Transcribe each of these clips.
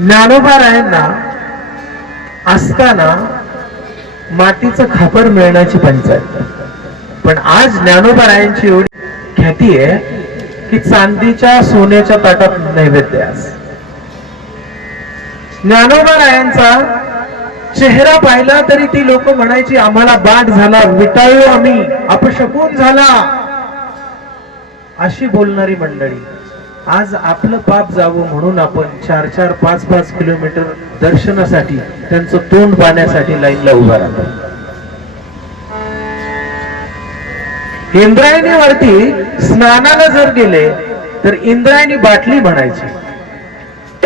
ज्ञानोबा रायांना असताना मातीचं खापर मिळण्याची पंचायत. पण आज ज्ञानोबा रायांची एवढी ख्याती आहे की चांदीच्या सोन्याच्या ताटात नैवेद्य ज्ञानोबा रायांचा चेहरा पाहिला तरी ती लोक म्हणायची आम्हाला बाट झाला विटाळू आम्ही अपशकून झाला. अशी बोलणारी मंडळी. आज आपलं पाप जावं म्हणून आपण चार चार पाच पाच किलोमीटर दर्शनासाठी त्यांचं तोंड पाहण्यासाठी लाईनला उभा राहतो. इंद्रायणीवरती स्नानाला जर गेले तर इंद्रायणी बाटली म्हणायची.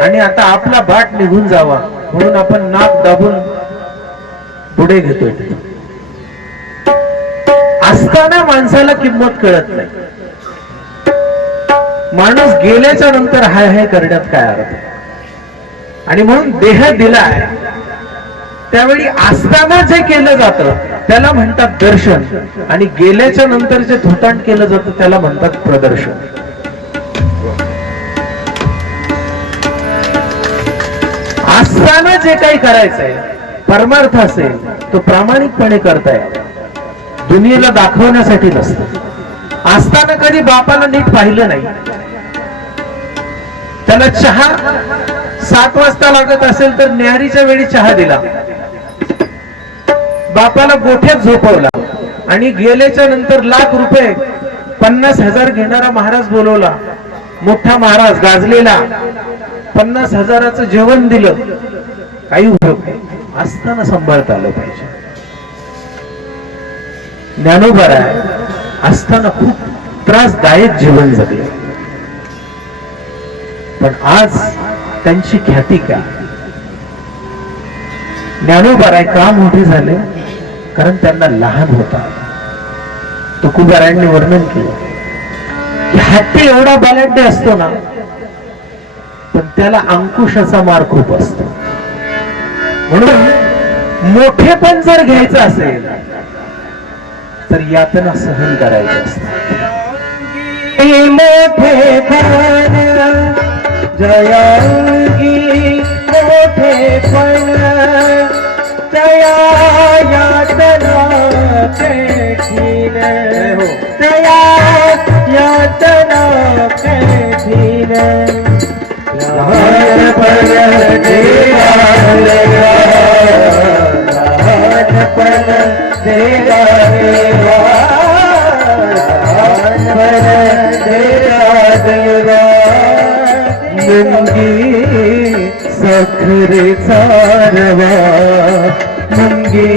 आणि आता आपला बाट निघून जावा म्हणून आपण नाक दाबून पुढे घेतोय असताना माणसाला किंमत कळत नाही. माणूस गेल्याच्यानंतर हाय हाय करण्यात काय अर्थ? आणि म्हणून देह दिलाय त्यावेळी असताना जे केलं जातं त्याला म्हणतात दर्शन. आणि गेल्याच्यानंतर जे धुतांड केलं जातं त्याला म्हणतात प्रदर्शन. असताना जे काही करायचंय परमार्थ असेल तो प्रामाणिकपणे करताय. दुनियेला दाखवण्यासाठी नसतं. असताना कधी बापाला नीट पाहिलं नाही. त्याला चहा सात वाजता लागत असेल तर न्याहारीच्या वेळी चहा दिला. बापाला गोठ्यात झोपवला. आणि गेल्याच्यानंतर लाख रुपये पन्नास हजार घेणारा महाराज बोलवला. मोठा महाराज गाजलेला. पन्नास हजाराचं जेवण दिलं. काही उपयोग नाही. असताना सांभाळता आलं पाहिजे. ज्ञानोबा आहे असताना खूप त्रासदायक जीवन जगले. पण आज त्यांची ख्याती काय? ज्ञानोबाराय का मोठे झाले? कारण त्यांना लहान होता. तुकोबारायांनी वर्णन केलं. हत्ती एवढा बलाढ्य असतो ना पण त्याला अंकुशाचा मार खूप असतो. म्हणून मोठे पण जर घ्यायचं असेल तर यातना सहन करायचं असतं मोठे जयांगी मोठे पण तया यातना कठीण तया यातना कठीण लहानपण देवा लहानपण देवा लहानपण देवा देवा मुंगी सखरेचा रवा मुंगी